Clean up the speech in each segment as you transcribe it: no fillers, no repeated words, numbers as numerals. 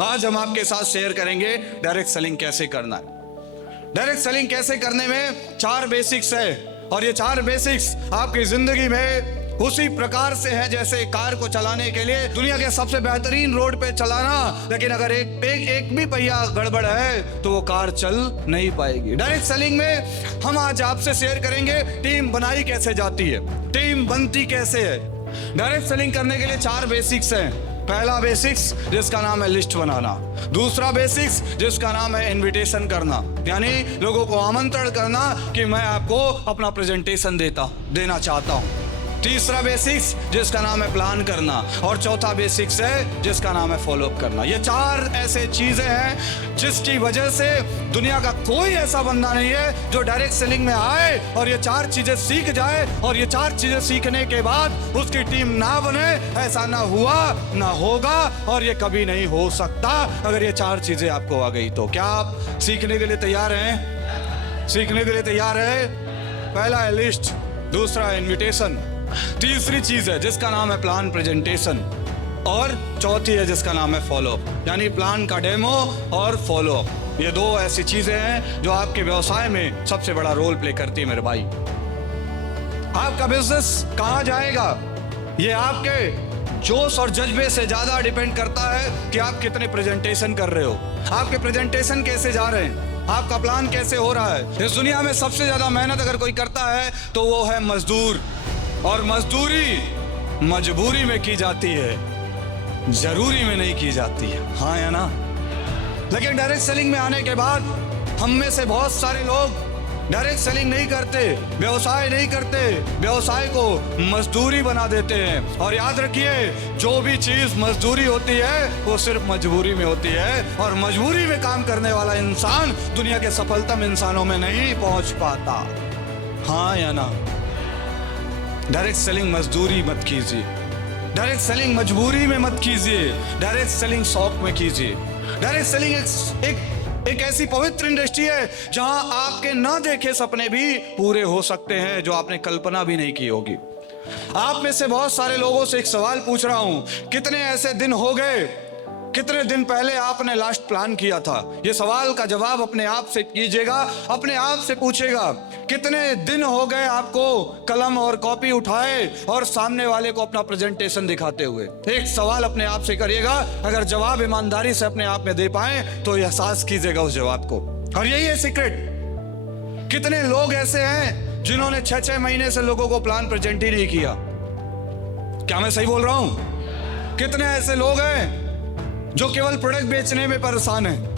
आज हम आपके साथ शेयर करेंगे डायरेक्ट सेलिंग कैसे करना है। डायरेक्ट सेलिंग कैसे करने में 4 बेसिक्स है, और ये 4 बेसिक्स आपकी जिंदगी में उसी प्रकार से है जैसे कार को चलाने के लिए दुनिया के सबसे बेहतरीन रोड पे चलाना, लेकिन अगर एक भी पहिया गड़बड़ है तो वो कार चल नहीं पाएगी। डायरेक्ट सेलिंग में हम आज आपसे शेयर करेंगे टीम बनाई कैसे जाती है, टीम बनती कैसे है। डायरेक्ट सेलिंग करने के लिए 4 बेसिक्स हैं। पहला बेसिक्स जिसका नाम है लिस्ट बनाना, दूसरा बेसिक्स जिसका नाम है इनविटेशन करना, यानी लोगों को आमंत्रण करना कि मैं आपको अपना प्रेजेंटेशन देना चाहता हूं, तीसरा बेसिक्स जिसका नाम है प्लान करना, और चौथा बेसिक्स है जिसका नाम है फॉलोअप करना। ये 4 ऐसे चीजें हैं जिसकी वजह से दुनिया का कोई ऐसा बंदा नहीं है जो डायरेक्ट सेलिंग में आए और ये 4 चीजें सीख जाए, और ये 4 चीजें सीखने के बाद उसकी टीम ना बने। ऐसा ना हुआ ना होगा, और ये कभी नहीं हो सकता अगर ये 4 चीजें आपको आ गई तो। क्या आप सीखने के लिए तैयार हैं? सीखने के लिए तैयार है? पहला है लिस्ट, दूसरा है इनविटेशन, तीसरी चीज है जिसका नाम है प्लान प्रेजेंटेशन, और चौथी है जिसका नाम है फॉलोअप, यानी प्लान का डेमो और फॉलोअप। ये 2 ऐसी चीजें हैं जो आपके व्यवसाय में सबसे बड़ा रोल प्ले करती है मेरे भाई। आपका बिजनेस कहां जाएगा ये आपके जोश और जज्बे से ज्यादा डिपेंड करता है कि आप कितने प्रेजेंटेशन कर रहे हो, आपके प्रेजेंटेशन कैसे जा रहे हैं, आपका प्लान कैसे हो रहा है। इस दुनिया में सबसे ज्यादा मेहनत अगर कोई करता है तो वो है मजदूर, और मजदूरी मजबूरी में की जाती है, जरूरी में नहीं की जाती है, हाँ या ना। लेकिन डायरेक्ट सेलिंग में आने के बाद हम में से बहुत सारे लोग डायरेक्ट सेलिंग नहीं करते, व्यवसाय नहीं करते, व्यवसाय को मजदूरी बना देते हैं। और याद रखिए, जो भी चीज मजदूरी होती है वो सिर्फ मजबूरी में होती है, और मजबूरी में काम करने वाला इंसान दुनिया के सफलतम इंसानों में नहीं पहुंच पाता, हाँ या ना। डायरेक्ट सेलिंग मजदूरी मत कीजिए, डायरेक्ट सेलिंग मजबूरी में मत कीजिए, डायरेक्ट सेलिंग शौक में कीजिए। डायरेक्ट सेलिंग एक ऐसी पवित्र इंडस्ट्री है जहां आपके ना देखे सपने भी पूरे हो सकते हैं जो आपने कल्पना भी नहीं की होगी। आप में से बहुत सारे लोगों से एक सवाल पूछ रहा हूं, कितने ऐसे दिन हो गए, कितने दिन पहले आपने लास्ट प्लान किया था? ये सवाल का जवाब अपने आप से कीजिएगा, अपने आप से पूछेगा, कितने दिन हो गए आपको कलम और कॉपी उठाए और सामने वाले को अपना प्रेजेंटेशन दिखाते हुए? एक सवाल अपने आप से करिएगा, अगर जवाब ईमानदारी से अपने आप में दे पाए तो एहसास कीजिएगा उस जवाब को। और यही है सीक्रेट। कितने लोग ऐसे हैं जिन्होंने 6-6 महीने से लोगों को प्लान प्रेजेंट ही नहीं किया? क्या मैं सही बोल रहा हूं? कितने ऐसे लोग हैं जो केवल प्रोडक्ट बेचने में परेशान हैं?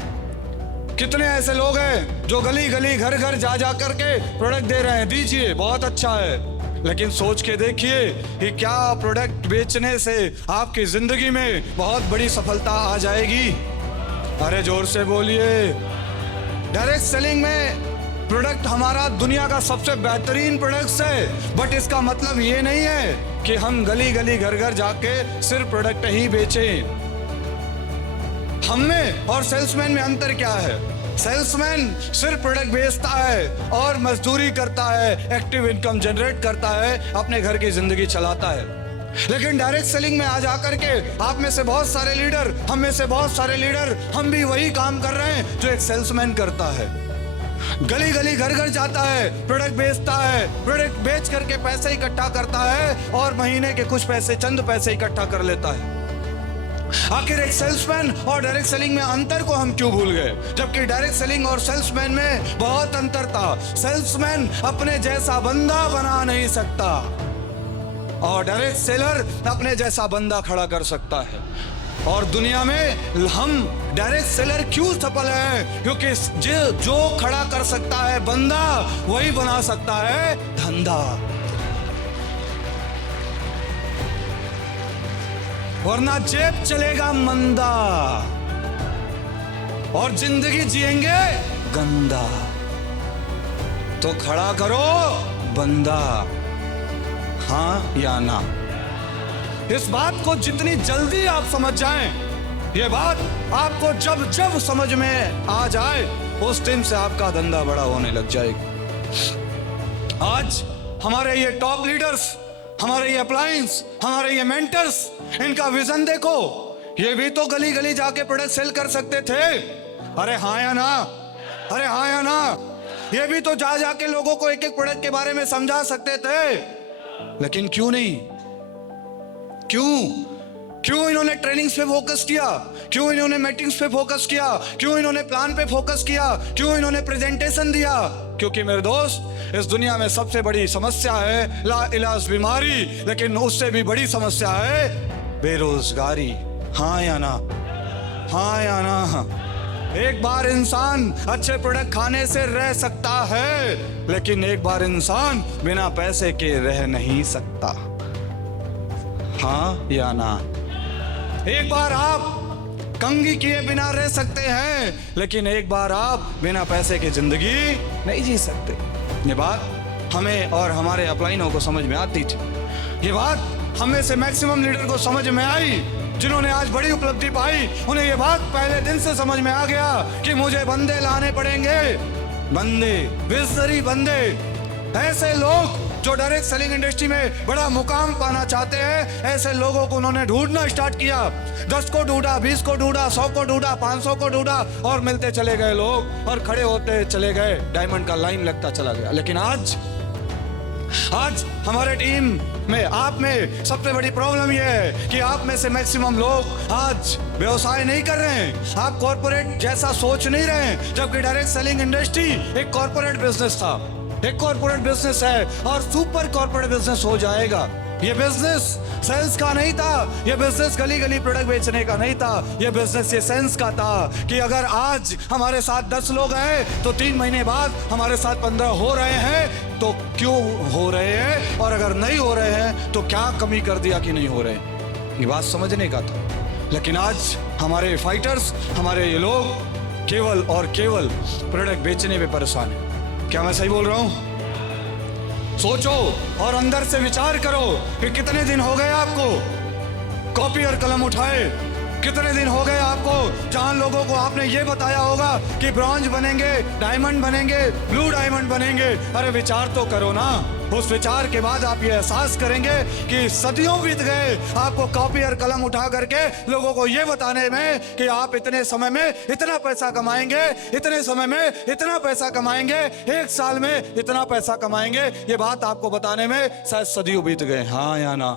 कितने ऐसे लोग हैं जो गली गली घर घर जा जा करके प्रोडक्ट दे रहे हैं, दीजिए बहुत अच्छा है, लेकिन सोच के देखिए कि क्या प्रोडक्ट बेचने से आपकी जिंदगी में बहुत बड़ी सफलता आ जाएगी? अरे जोर से बोलिए। डायरेक्ट सेलिंग में प्रोडक्ट हमारा दुनिया का सबसे बेहतरीन प्रोडक्ट है, बट इसका मतलब ये नहीं है कि हम गली गली घर घर जाके सिर्फ प्रोडक्ट ही बेचें। हम में और सेल्समैन में अंतर क्या है? सेल्समैन सिर्फ प्रोडक्ट बेचता है और मजदूरी करता है, एक्टिव इनकम जनरेट करता है, अपने घर की जिंदगी चलाता है। लेकिन डायरेक्ट सेलिंग में आ जाकर के आप में से बहुत सारे लीडर, हम में से बहुत सारे लीडर, हम भी वही काम कर रहे हैं जो एक सेल्समैन करता है। गली गली घर घर जाता है, प्रोडक्ट बेचता है, प्रोडक्ट बेच करके पैसे इकट्ठा करता है और महीने के कुछ पैसे, चंद पैसे इकट्ठा कर लेता है। आखिर एक सेल्समैन और डायरेक्ट सेलिंग में अंतर को हम क्यों भूल गए, जबकि डायरेक्ट सेलिंग और सेल्समैन में बहुत अंतर था। सेल्समैन अपने जैसा बंदा बना नहीं सकता और डायरेक्ट सेलर अपने जैसा बंदा खड़ा कर सकता है। और दुनिया में हम डायरेक्ट सेलर क्यों सफल है? क्योंकि जो खड़ा कर सकता है बंदा, वही बना सकता है धंधा, वरना जेब चलेगा मंदा और जिंदगी जिएंगे गंदा। तो खड़ा करो बंदा, हाँ या ना। इस बात को जितनी जल्दी आप समझ जाएं, ये बात आपको जब जब समझ में आ जाए, उस दिन से आपका धंधा बड़ा होने लग जाएगा। आज हमारे ये टॉप लीडर्स, हमारे ये अप्लायंस, हमारे ये मेंटर्स, इनका विजन देखो। ये भी तो गली गली जाके प्रोडक्ट सेल कर सकते थे। अरे हाँ या ना? अरे हाँ या ना? ये भी तो जा जाके लोगों को एक एक प्रोडक्ट के बारे में समझा सकते थे, लेकिन क्यों नहीं? क्यों इन्होंने ट्रेनिंग्स पे फोकस किया? क्यों इन्होंने मीटिंग्स पे फोकस किया? क्यों इन्होंने प्लान पे फोकस किया? क्यों इन्होंने प्रेजेंटेशन दिया? क्योंकि मेरे दोस्त, इस दुनिया में सबसे बड़ी समस्या है ला इलाज बीमारी, लेकिन उससे भी बड़ी समस्या है बेरोजगारी। हाँ या ना? हाँ या ना? एक बार इंसान अच्छे प्रोडक्ट खाने से रह सकता है, लेकिन एक बार इंसान बिना पैसे के रह नहीं सकता। हाँ या ना? एक बार आप कंघी किए बिना रह सकते हैं, लेकिन एक बार आप बिना पैसे की जिंदगी नहीं जी सकते। ये बात हमें और हमारे अपलाइनों को समझ में आती थी। ये बात हमें से मैक्सिमम लीडर को समझ में आई, जिन्होंने आज बड़ी उपलब्धि पाई। उन्हें ये बात पहले दिन से समझ में आ गया कि मुझे बंदे लाने पड़ेंगे, बंदे, विजनरी बंदे, ऐसे लोग जो डायरेक्ट सेलिंग इंडस्ट्री में बड़ा मुकाम पाना चाहते हैं। ऐसे लोगों को उन्होंने ढूंढना स्टार्ट किया। 10 को ढूंढा, 20 को ढूंढा, 100 को ढूंढा, 500 को ढूंढा, और मिलते चले गए लोग और खड़े होते चले गए। डायमंड का लाइन लगता चला गया। लेकिन आज हमारे टीम में, आप में सबसे बड़ी प्रॉब्लम यह है कि आप में से मैक्सिमम लोग आज व्यवसाय नहीं कर रहे हैं। आप कॉर्पोरेट जैसा सोच नहीं रहे हैं, जबकि डायरेक्ट सेलिंग इंडस्ट्री एक कॉर्पोरेट बिजनेस था, एक कॉर्पोरेट बिजनेस है और सुपर कॉर्पोरेट बिजनेस हो जाएगा। ये बिजनेस सेल्स का नहीं था, ये बिजनेस गली गली प्रोडक्ट बेचने का नहीं था, ये बिजनेस ये सेंस का था कि अगर आज हमारे साथ 10 लोग हैं तो 3 महीने बाद हमारे साथ 15 हो रहे हैं, तो क्यों हो रहे हैं, और अगर नहीं हो रहे हैं तो क्या कमी कर दिया कि नहीं हो रहे हैं। ये बात समझने का था। लेकिन आज हमारे फाइटर्स, हमारे ये लोग केवल और केवल प्रोडक्ट बेचने में परेशान है। क्या मैं सही बोल रहा हूं? सोचो और अंदर से विचार करो कि कितने दिन हो गए आपको कॉपी और कलम उठाए, कितने दिन हो गए आपको जहां लोगों को आपने ये बताया होगा कि ब्रॉन्ज बनेंगे, डायमंड बनेंगे, ब्लू डायमंड बनेंगे। अरे विचार तो करो ना। उस विचार के बाद आप ये एहसास करेंगे कि सदियों बीत गए आपको कॉपी और कलम उठा करके लोगों को ये बताने में कि आप इतने समय में इतना पैसा कमाएंगे, इतने समय में इतना पैसा कमाएंगे, 1 साल में इतना पैसा कमाएंगे। ये बात आपको बताने में शायद सदियों बीत गए। हाँ या ना?